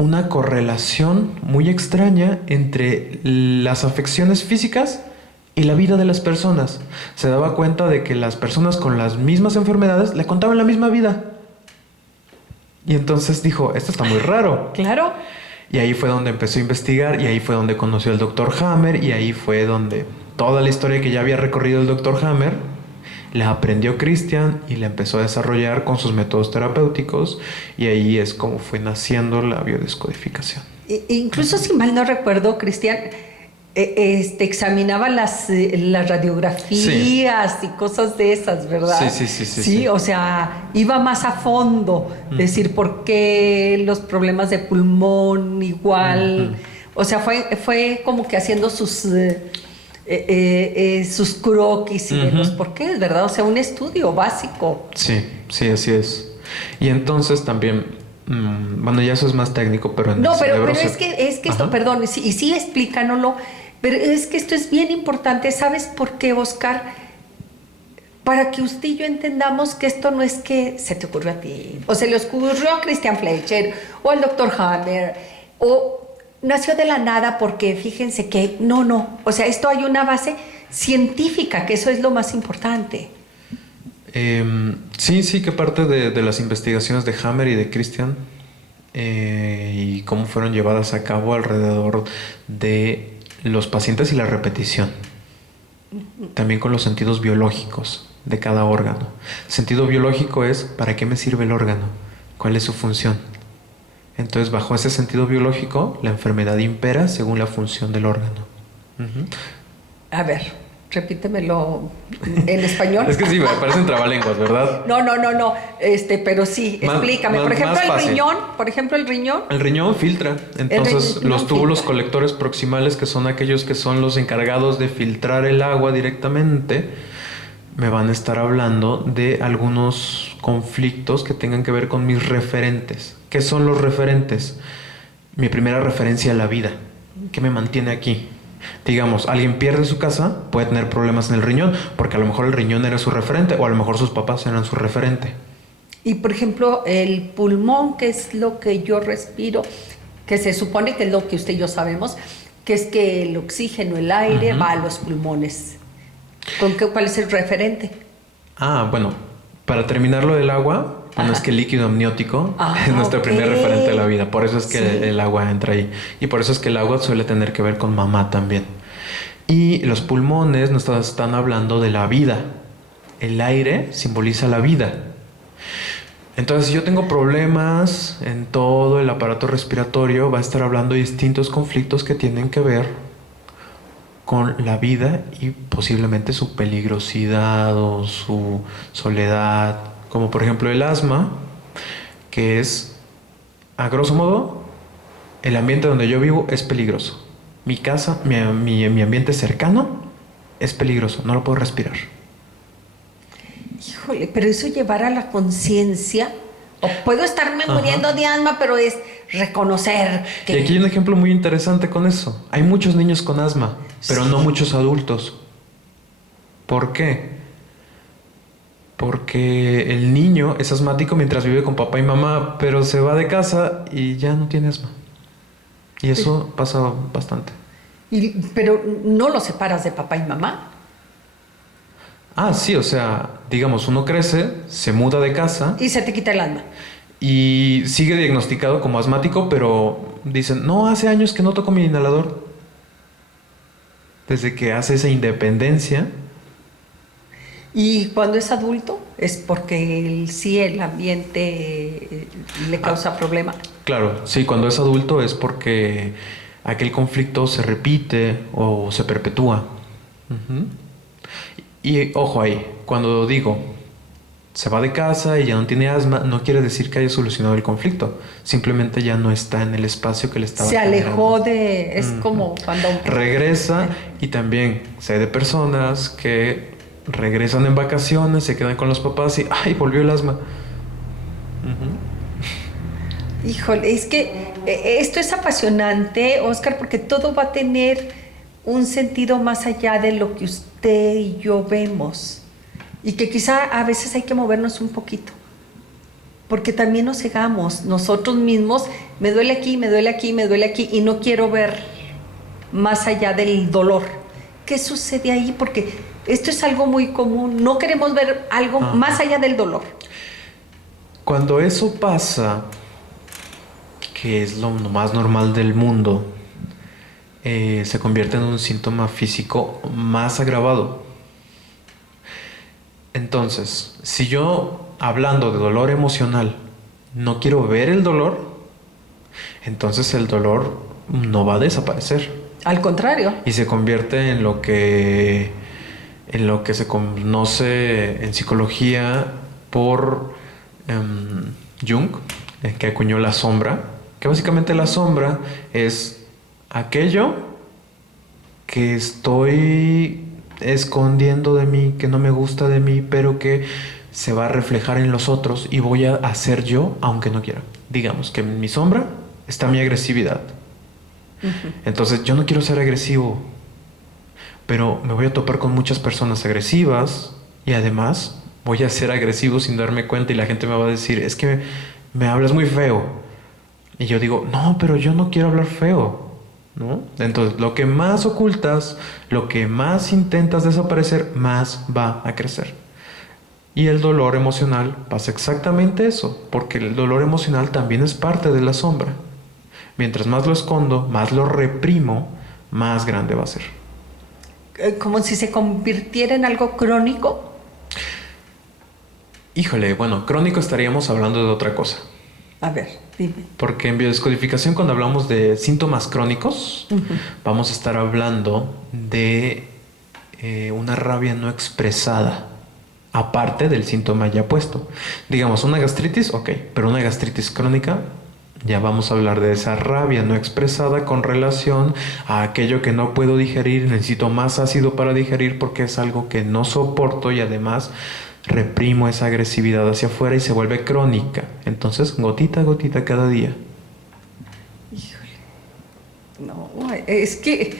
una correlación muy extraña entre las afecciones físicas y la vida de las personas. Se daba cuenta de que las personas con las mismas enfermedades le contaban la misma vida. Y entonces dijo, esto está muy raro. Claro. Y ahí fue donde empezó a investigar, y ahí fue donde conoció al Dr. Hammer, y ahí fue donde toda la historia que ya había recorrido el Dr. Hammer la aprendió Christian y la empezó a desarrollar con sus métodos terapéuticos, y ahí es como fue naciendo la biodescodificación. Incluso si mal no recuerdo, Cristian, examinaba las radiografías y cosas de esas, ¿verdad? Sí, o sea, iba más a fondo, decir por qué los problemas de pulmón igual. O sea, fue como que haciendo sus croquis y de los porqués, ¿verdad? O sea, un estudio básico. Sí, así es. Y entonces también, bueno, ya eso es más técnico, pero en no, el pero cerebro es que esto, perdón, y sí, explícanoslo, pero es que esto es bien importante. ¿Sabes por qué, Oscar? Para que usted y yo entendamos que esto no es que se te ocurrió a ti, o se le ocurrió a Christian Fleischer, o al Dr. Hammer, o nació de la nada, porque fíjense que no. O sea, esto hay una base científica, que eso es lo más importante. Sí, que parte de las investigaciones de Hammer y de Christian, y cómo fueron llevadas a cabo alrededor de los pacientes y la repetición. También con los sentidos biológicos de cada órgano. El sentido biológico es ¿para qué me sirve el órgano? ¿Cuál es su función? Entonces, bajo ese sentido biológico, la enfermedad impera según la función del órgano. A ver, repítemelo en español. Es que sí, me parecen trabalenguas, ¿verdad? No, pero sí, explícame. Por ejemplo, el riñón. El riñón filtra. Entonces, los túbulos colectores proximales, que son aquellos que son los encargados de filtrar el agua directamente, me van a estar hablando de algunos conflictos que tengan que ver con mis referentes. ¿Qué son los referentes? Mi primera referencia a la vida. ¿Qué me mantiene aquí? Digamos, alguien pierde su casa, puede tener problemas en el riñón, porque a lo mejor el riñón era su referente, o a lo mejor sus papás eran su referente. Y por ejemplo, el pulmón, que es lo que yo respiro, que se supone que es lo que usted y yo sabemos, que es que el oxígeno, el aire, va a los pulmones. ¿Cuál es el referente? Bueno, para terminar lo del agua, es que el líquido amniótico es nuestro primer referente de la vida. Por eso es que el agua entra ahí. Y por eso es que el agua suele tener que ver con mamá también. Y los pulmones nos están hablando de la vida. El aire simboliza la vida. Entonces, si yo tengo problemas en todo el aparato respiratorio, va a estar hablando de distintos conflictos que tienen que ver con la vida y posiblemente su peligrosidad o su soledad, como por ejemplo el asma, que es, a grosso modo, el ambiente donde yo vivo es peligroso. Mi casa, mi ambiente cercano es peligroso, no lo puedo respirar. Híjole, pero eso llevar a la conciencia, o puedo estarme muriendo de asma, pero es reconocer que... Y aquí hay un ejemplo muy interesante con eso. Hay muchos niños con asma, pero no muchos adultos. ¿Por qué? Porque el niño es asmático mientras vive con papá y mamá, pero se va de casa y ya no tiene asma. Y eso pasa bastante. Pero no lo separas de papá y mamá. Sí, o sea, digamos, uno crece, se muda de casa... Y se te quita el asma. Y sigue diagnosticado como asmático, pero dicen, no, hace años que no toco mi inhalador. Desde que hace esa independencia. Y cuando es adulto, es porque el ambiente le causa problema. Claro, sí, cuando es adulto es porque aquel conflicto se repite o se perpetúa. Y ojo ahí, cuando digo se va de casa y ya no tiene asma, no quiere decir que haya solucionado el conflicto. Simplemente ya no está en el espacio que le estaba generando. Se alejó generando. de... Es como cuando... Regresa, y también sé de personas que regresan en vacaciones, se quedan con los papás y ¡ay! Volvió el asma. Híjole, es que esto es apasionante, Oscar, porque todo va a tener un sentido más allá de lo que usted y yo vemos. Y que quizá a veces hay que movernos un poquito. Porque también nos cegamos nosotros mismos, me duele aquí, me duele aquí, me duele aquí, y no quiero ver más allá del dolor. ¿Qué sucede ahí? Porque esto es algo muy común, no queremos ver algo más allá del dolor. Cuando eso pasa, que es lo más normal del mundo, se convierte en un síntoma físico más agravado. Entonces, si yo, hablando de dolor emocional, no quiero ver el dolor, entonces el dolor no va a desaparecer. Al contrario. Y se convierte en lo que se conoce en psicología por Jung, que acuñó la sombra, que básicamente la sombra es aquello que estoy escondiendo de mí, que no me gusta de mí, pero que se va a reflejar en los otros y voy a hacer yo aunque no quiera. Digamos que en mi sombra está mi agresividad. Entonces yo no quiero ser agresivo, pero me voy a topar con muchas personas agresivas y además voy a ser agresivo sin darme cuenta y la gente me va a decir, es que me hablas muy feo. Y yo digo, no, pero yo no quiero hablar feo, ¿no? Entonces, lo que más ocultas, lo que más intentas desaparecer, más va a crecer. Y el dolor emocional pasa exactamente eso, porque el dolor emocional también es parte de la sombra. Mientras más lo escondo, más lo reprimo, más grande va a ser. Como si se convirtiera en algo crónico. Híjole, bueno, crónico estaríamos hablando de otra cosa. A ver, dime. Porque en biodescodificación, cuando hablamos de síntomas crónicos, vamos a estar hablando de una rabia no expresada, aparte del síntoma ya puesto. Digamos, una gastritis, ok, pero una gastritis crónica, ya vamos a hablar de esa rabia no expresada con relación a aquello que no puedo digerir, necesito más ácido para digerir porque es algo que no soporto y además reprimo esa agresividad hacia afuera y se vuelve crónica. Entonces, gotita a gotita cada día. Híjole. No, es que...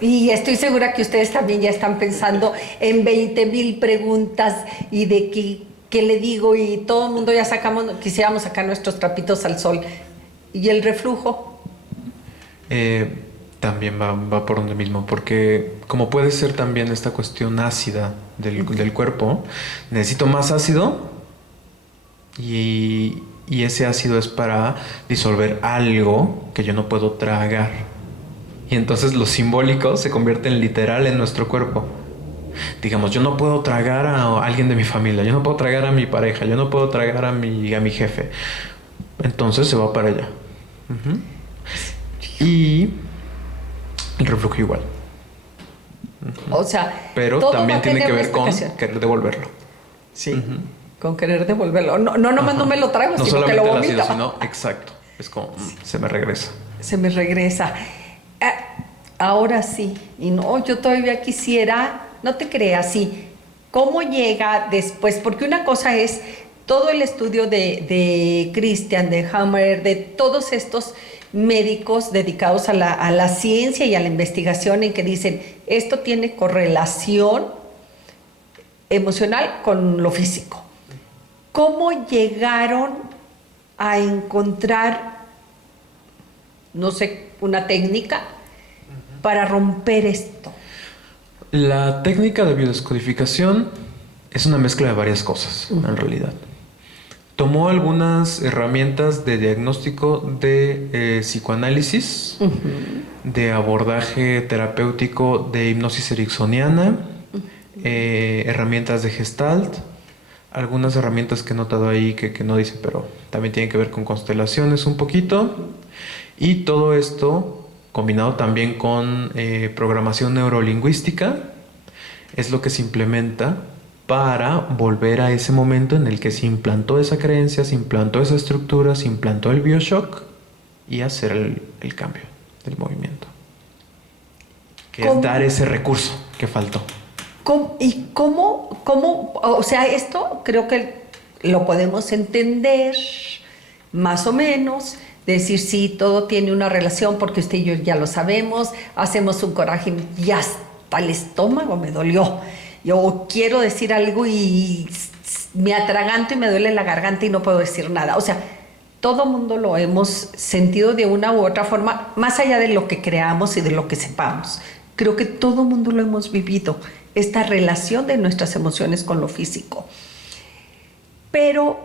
y estoy segura que ustedes también ya están pensando en 20,000 preguntas y de qué le digo, y todo el mundo ya quisiéramos sacar nuestros trapitos al sol. ¿Y el reflujo? También va por donde mismo, porque como puede ser también esta cuestión ácida del cuerpo, necesito más ácido y ese ácido es para disolver algo que yo no puedo tragar. Y entonces lo simbólico se convierte en literal en nuestro cuerpo. Digamos, yo no puedo tragar a alguien de mi familia, yo no puedo tragar a mi pareja, yo no puedo tragar a mi jefe. Entonces se va para allá. Y el reflujo igual. O sea, pero todo también va a tiene tener que una ver con explicación. querer devolverlo. Sí, con querer devolverlo. No nomás no me lo traigo, no sino que lo solamente vomito. el ácido, sino exacto. Es como, se me regresa. Se me regresa. Ahora sí, y no, yo todavía quisiera, no te creas, sí, ¿cómo llega después? Porque una cosa es todo el estudio de Christian, de Hammer, de todos estos médicos dedicados a la ciencia y a la investigación, en que dicen, esto tiene correlación emocional con lo físico. ¿Cómo llegaron a encontrar, no sé, una técnica para romper esto? La técnica de biodescodificación es una mezcla de varias cosas, en realidad. Tomó algunas herramientas de diagnóstico de psicoanálisis, de abordaje terapéutico de hipnosis ericksoniana, herramientas de Gestalt, algunas herramientas que he notado ahí que no dice, pero también tienen que ver con constelaciones un poquito. Y todo esto, combinado también con programación neurolingüística, es lo que se implementa para volver a ese momento en el que se implantó esa creencia, se implantó esa estructura, se implantó el bioshock y hacer el cambio del movimiento. Que es dar ese recurso que faltó. ¿Y cómo? O sea, esto creo que lo podemos entender más o menos, decir sí, todo tiene una relación porque usted y yo ya lo sabemos, hacemos un coraje y hasta el estómago me dolió. Yo quiero decir algo y me atraganto y me duele la garganta y no puedo decir nada. O sea, todo mundo lo hemos sentido de una u otra forma, más allá de lo que creamos y de lo que sepamos. Creo que todo mundo lo hemos vivido, esta relación de nuestras emociones con lo físico. Pero,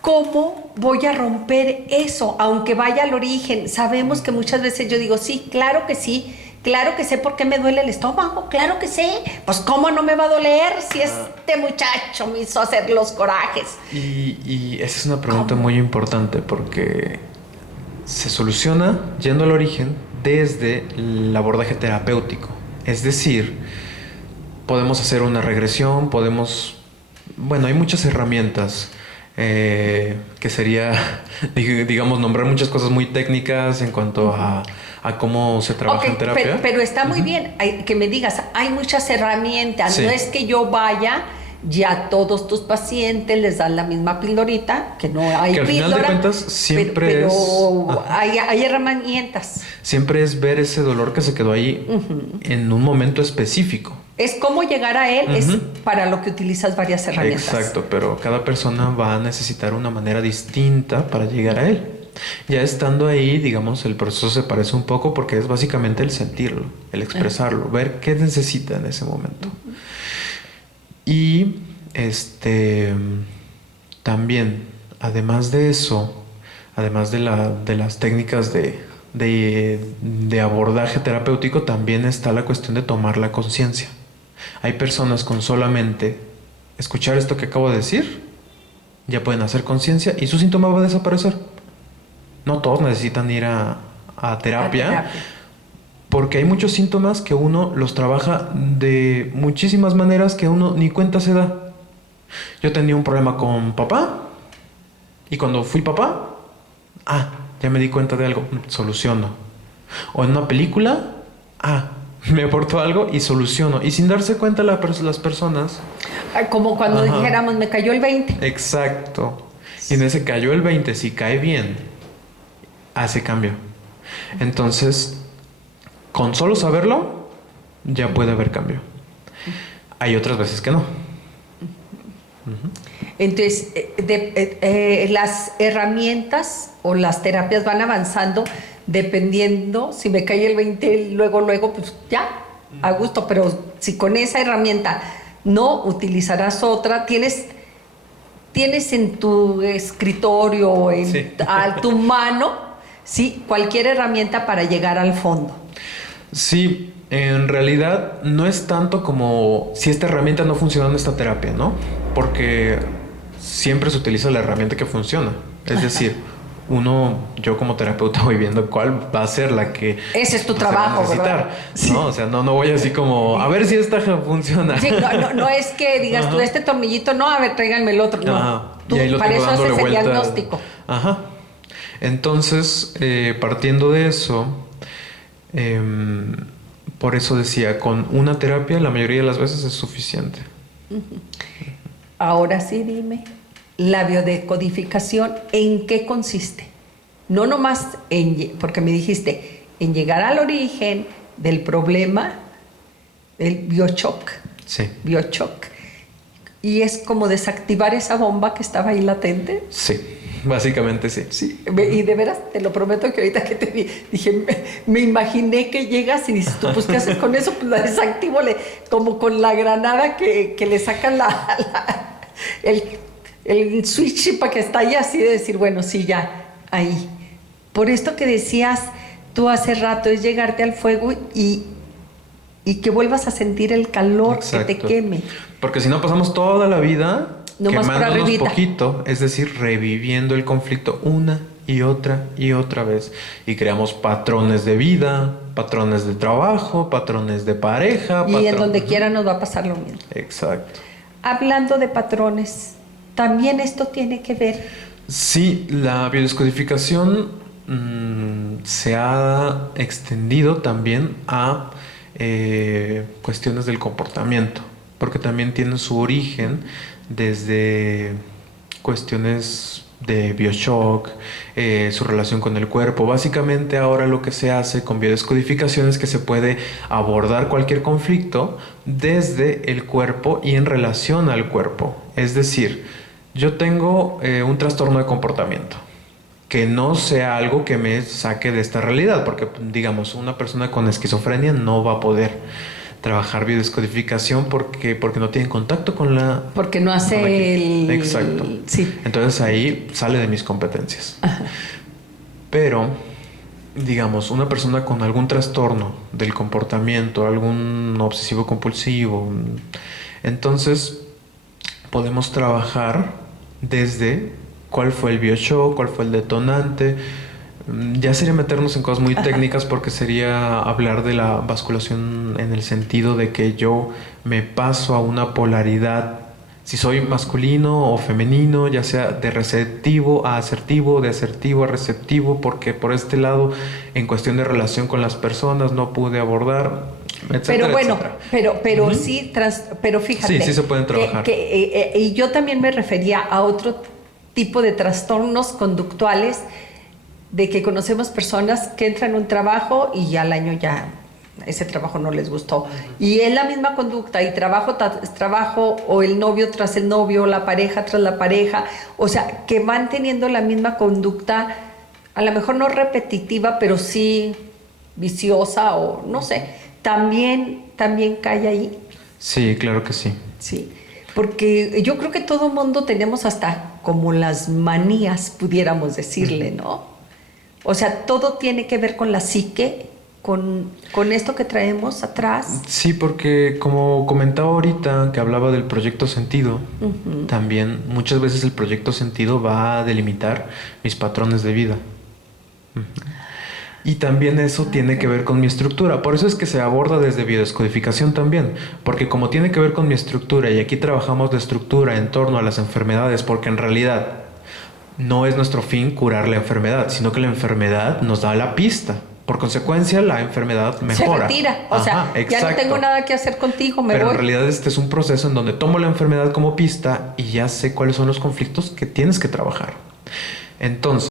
¿cómo voy a romper eso? Aunque vaya al origen, sabemos que muchas veces yo digo, sí, claro que sé por qué me duele el estómago, claro que sé. Pues, ¿cómo no me va a doler si este muchacho me hizo hacer los corajes? Y esa es una pregunta muy importante porque se soluciona yendo al origen desde el abordaje terapéutico. Es decir, podemos hacer una regresión, hay muchas herramientas que sería, digamos, nombrar muchas cosas muy técnicas en cuanto a cómo se trabaja en terapia. Pero está muy bien que me digas, hay muchas herramientas, sí. No es que yo vaya, ya todos tus pacientes les dan la misma pildorita, que no hay que al píldora. Final de cuentas siempre pero hay herramientas. Siempre es ver ese dolor que se quedó ahí en un momento específico. Es cómo llegar a él, es para lo que utilizas varias herramientas. Exacto, pero cada persona va a necesitar una manera distinta para llegar a él. Ya estando ahí, digamos, el proceso se parece un poco porque es básicamente el sentirlo, el expresarlo, ver qué necesita en ese momento. Y también, además de eso, además de las técnicas de abordaje terapéutico, también está la cuestión de tomar la conciencia. Hay personas con solamente escuchar esto que acabo de decir, ya pueden hacer conciencia y su síntoma va a desaparecer. No todos necesitan ir a terapia, porque hay muchos síntomas que uno los trabaja de muchísimas maneras que uno ni cuenta se da. Yo tenía un problema con papá y cuando fui papá, ya me di cuenta de algo, soluciono. O en una película, me aportó algo y soluciono. Y sin darse cuenta las personas... Como cuando dijéramos, me cayó el 20. Exacto. Y en ese cayó el 20, si cae bien, hace cambio. Entonces, con solo saberlo, ya puede haber cambio. Hay otras veces que no. Entonces, las herramientas o las terapias van avanzando dependiendo, si me cae el 20 luego, pues ya, a gusto, pero si con esa herramienta no utilizarás otra, tienes en tu escritorio, a tu mano, sí, cualquier herramienta para llegar al fondo. Sí, en realidad no es tanto como si esta herramienta no funciona en esta terapia, ¿no? Porque siempre se utiliza la herramienta que funciona. Es decir, yo como terapeuta voy viendo cuál va a ser la que... Ese es tu trabajo, ¿verdad? Sí. No, o sea, no voy así como, a ver si esta funciona. Sí, no es que digas tú, este tornillito, no, a ver, tráiganme el otro. No, tú, para eso haces el diagnóstico. Entonces, partiendo de eso, por eso decía, con una terapia la mayoría de las veces es suficiente. Ahora sí, dime, la biodecodificación, ¿en qué consiste? No nomás porque me dijiste, en llegar al origen del problema, el biochoc. Sí. Biochoc. Y es como desactivar esa bomba que estaba ahí latente. Sí, básicamente sí. Sí. Y de veras, te lo prometo que ahorita que te dije, me imaginé que llegas y dices tú, pues ¿qué haces con eso? Pues la desactivo, como con la granada que le sacan el switch para que estalle así de decir, bueno, sí, ya, ahí. Por esto que decías tú hace rato, es llegarte al fuego y que vuelvas a sentir el calor. Exacto. Que te queme. Porque si no pasamos toda la vida nomás quemándonos poquito, es decir, reviviendo el conflicto una y otra vez. Y creamos patrones de vida, patrones de trabajo, patrones de pareja. Y en donde quiera nos va a pasar lo mismo. Exacto. Hablando de patrones, ¿también esto tiene que ver? Sí, la biodescodificación se ha extendido también a cuestiones del comportamiento, porque también tiene su origen desde cuestiones de BioShock, su relación con el cuerpo. Básicamente ahora lo que se hace con biodescodificación es que se puede abordar cualquier conflicto desde el cuerpo y en relación al cuerpo. Es decir, yo tengo un trastorno de comportamiento. Que no sea algo que me saque de esta realidad, porque digamos, una persona con esquizofrenia no va a poder trabajar biodescodificación porque no tiene contacto con la... Porque no hace Exacto. Sí. Entonces ahí sale de mis competencias. Ajá. Pero, digamos, una persona con algún trastorno del comportamiento, algún obsesivo compulsivo, entonces podemos trabajar desde cuál fue el BioShock, cuál fue el detonante. Ya sería meternos en cosas muy técnicas porque sería hablar de la basculación en el sentido de que yo me paso a una polaridad, si soy masculino o femenino, ya sea de receptivo a asertivo, de asertivo a receptivo, porque por este lado, en cuestión de relación con las personas, no pude abordar, etcétera, pero bueno, etcétera. pero sí, pero fíjate. Sí se pueden trabajar. Y yo también me refería a otro tipo de trastornos conductuales, de que conocemos personas que entran a un trabajo y ya al año ya ese trabajo no les gustó. Y es la misma conducta, y trabajo tras trabajo, o el novio tras el novio, o la pareja tras la pareja, o sea, que van teniendo la misma conducta, a lo mejor no repetitiva, pero sí viciosa, o no sé, también cae ahí. Sí, claro que sí. Sí, porque yo creo que todo mundo tenemos hasta como las manías, pudiéramos decirle, ¿no? O sea, todo tiene que ver con la psique, con esto que traemos atrás. Sí, porque como comentaba ahorita, que hablaba del proyecto sentido, también muchas veces el proyecto sentido va a delimitar mis patrones de vida. Y también eso tiene que ver con mi estructura. Por eso es que se aborda desde biodescodificación también. Porque como tiene que ver con mi estructura, y aquí trabajamos de estructura en torno a las enfermedades, porque en realidad no es nuestro fin curar la enfermedad, sino que la enfermedad nos da la pista. Por consecuencia, la enfermedad mejora. Se retira. O sea, ya no tengo nada que hacer contigo, me voy. Pero en realidad este es un proceso en donde tomo la enfermedad como pista y ya sé cuáles son los conflictos que tienes que trabajar. Entonces,